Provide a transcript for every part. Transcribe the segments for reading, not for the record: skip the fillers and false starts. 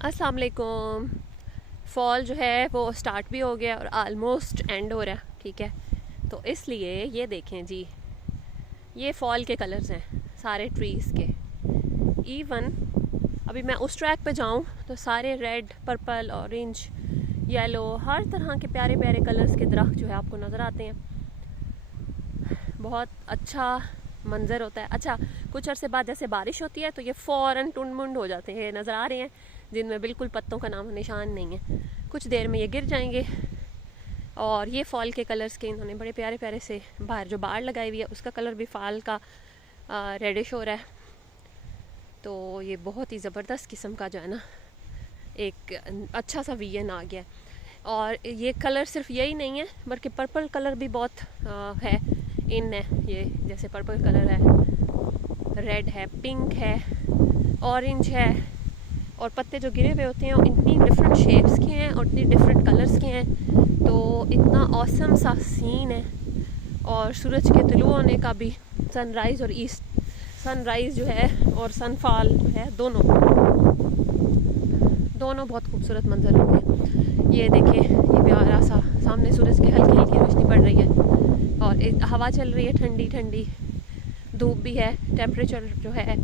अस्सलाम वालेकुम। फॉल जो है वो स्टार्ट भी हो गया और आलमोस्ट एंड हो रहा है, ठीक है। तो इसलिए ये देखें जी, ये फॉल के कलर्स हैं सारे ट्रीज़ के। इवन अभी मैं उस ट्रैक पे जाऊँ तो सारे रेड, पर्पल, ऑरेंज, येलो, हर तरह के प्यारे प्यारे कलर्स के दरख्त जो है आपको नज़र आते हैं। बहुत अच्छा मंज़र होता है। अच्छा, कुछ अरसे बाद जैसे बारिश होती है तो ये फ़ौरन टुंड मुंड हो जाते हैं, नज़र आ रहे हैं, जिनमें बिल्कुल पत्तों का नाम निशान नहीं है। कुछ देर में ये गिर जाएंगे। और ये फॉल के कलर्स के इन्होंने बड़े प्यारे प्यारे से बाहर जो बाड़ लगाई हुई है उसका कलर भी फॉल का रेडिश हो रहा है। तो ये बहुत ही ज़बरदस्त किस्म का जो है ना एक अच्छा सा विजन आ गया है। और ये कलर सिर्फ यही नहीं है बल्कि पर्पल कलर भी बहुत है इन है। ये जैसे पर्पल कलर है, रेड है, पिंक है, ऑरेंज है। और पत्ते जो गिरे हुए होते हैं वो इतनी डिफरेंट शेप्स के हैं और इतनी डिफरेंट कलर्स के हैं। तो इतना ऑसम सा सीन है। और सूरज के तुलू होने का भी, सनराइज़ और ईस्ट सनराइज़ जो है और सनफॉल जो है दोनों बहुत खूबसूरत मंजर होते हैं। ये देखें, ये प्यारा सा सामने सूरज की हल्की हल्की रोशनी पड़ रही है और एक हवा चल रही है ठंडी ठंडी, धूप भी है, टेम्परेचर जो है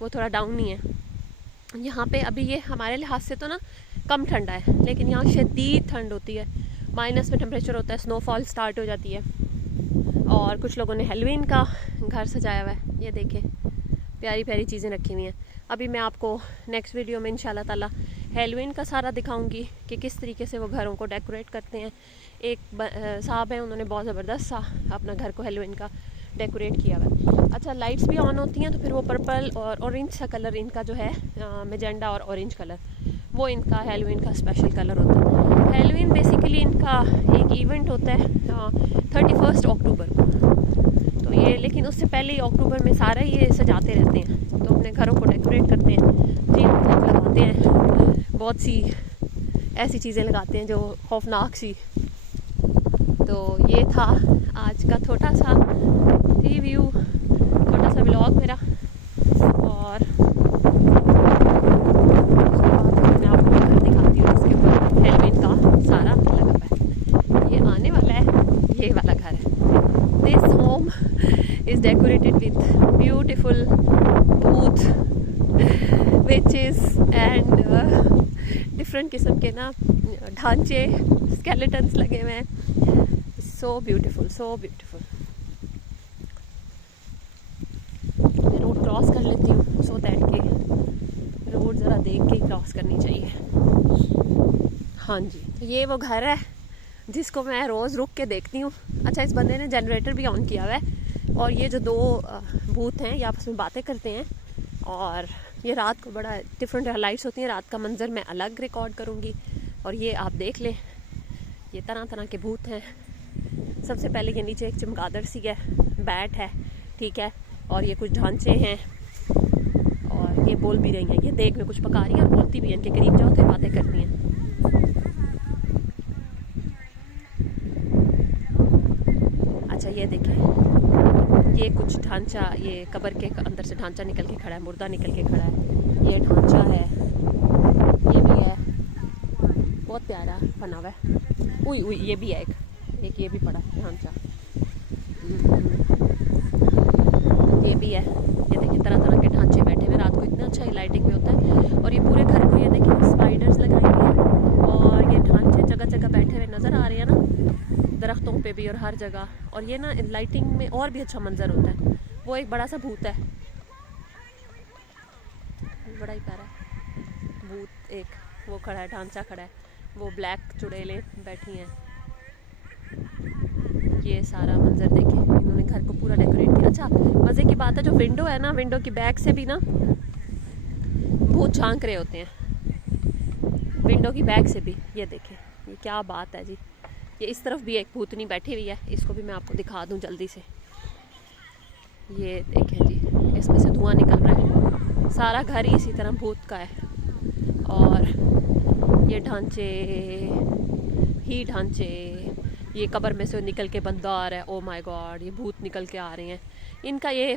वो थोड़ा डाउन ही है यहाँ पे। अभी ये हमारे लिहाज से तो ना कम ठंडा है, लेकिन यहाँ शदीद ठंड होती है, माइनस में टेम्परेचर होता है, स्नोफॉल स्टार्ट हो जाती है। और कुछ लोगों ने हेलोवीन का घर सजाया हुआ है। ये देखें, प्यारी प्यारी चीज़ें रखी हुई हैं। अभी मैं आपको नेक्स्ट वीडियो में इंशाल्लाह ताला हेलोवीन का सारा दिखाऊंगी कि किस तरीके से वो घरों को डेकोरेट करते हैं। एक साहब हैं, उन्होंने बहुत ज़बरदस्त सा अपना घर को हेलोवीन का डेकोरेट किया हुआ है। अच्छा, लाइट्स भी ऑन होती हैं तो फिर वो पर्पल और ऑरेंज सा कलर इनका जो है, मैजेंडा और ऑरेंज कलर, वो इनका हेलोवीन का स्पेशल कलर होता है। हेलोवीन बेसिकली इनका एक इवेंट होता है 31 अक्टूबर को। तो ये, लेकिन उससे पहले ही अक्टूबर में सारा ये सजाते रहते हैं, तो अपने घरों को डेकोरेट करते हैं, ट्री लगाते हैं, बहुत सी ऐसी चीज़ें लगाते हैं जो खौफनाक सी। तो ये था आज का छोटा सा रिव्यू, छोटा सा व्लॉग मेरा। और मैं आपको घर दिखाती हूँ, उसके ऊपर हेलोवीन का सारा लगा हुआ है। ये आने वाला है, ये वाला घर है। This home is decorated with beautiful भूत, विचेस एंड डिफरेंट किस्म के ना ढांचे, स्केलेटन्स लगे हुए हैं। So beautiful, so beautiful. मैं रोड क्रॉस कर लेती हूँ सो दैट के रोड ज़रा देख के ही क्रॉस करनी चाहिए। हाँ जी, तो ये वो घर है जिसको मैं रोज़ रुक के देखती हूँ। अच्छा, इस बंदे ने जनरेटर भी ऑन किया हुआ है और ये जो दो भूत हैं ये आपस में बातें करते हैं। और ये रात को बड़ा डिफरेंट लाइट्स होती हैं, रात का मंजर मैं अलग रिकॉर्ड करूँगी। और ये आप देख लें, ये तरह तरह के भूत हैं। सबसे पहले ये नीचे एक चमगादड़ सी है, बैट है, ठीक है, और ये कुछ ढांचे हैं और ये बोल भी रही हैं। ये देख में कुछ पका रही हैं और बोलती भी हैं, इनके करीब जाओ तो बातें करती हैं। अच्छा, ये देखें, ये कुछ ढांचा, ये कब्र के अंदर से ढांचा निकल के खड़ा है, मुर्दा निकल के खड़ा है। ये ढांचा है, ये भी है, बहुत प्यारा बना हुआ है। उई उई, ये भी है एक ये भी पड़ा ढांचा, ये भी है। ये देखिए, तरह तरह के ढांचे बैठे हुए, रात को इतना अच्छा लाइटिंग भी होता है। और ये पूरे घर को, ये देखिए, स्पाइडर्स लगाई हुई हैं और ये ढांचे जगह जगह बैठे हुए नज़र आ रहे हैं ना, दरख्तों पे भी और हर जगह। और ये ना लाइटिंग में और भी अच्छा मंजर होता है। वो एक बड़ा सा भूत है, बड़ा ही प्यारा भूत, एक वो खड़ा है, ढांचा खड़ा है, वो ब्लैक चुड़ैलें बैठी हैं। ये सारा मंजर देखें, इन्होंने घर को पूरा डेकोरेट किया। अच्छा, मज़े की बात है, जो विंडो है ना, विंडो की बैक से भी ना भूत झांक रहे होते हैं, विंडो की बैक से भी। ये देखें, ये क्या बात है जी। ये इस तरफ भी एक भूतनी बैठी हुई है, इसको भी मैं आपको दिखा दूं जल्दी से। ये देखें जी, इसमें से धुआं निकल रहा है, सारा घर ही इसी तरह भूत का है। और ये ढांचे ही ढांचे, ये कब्र में से निकल के बंदा आ रहा है, ओ माय गॉड, ये भूत निकल के आ रहे हैं। इनका ये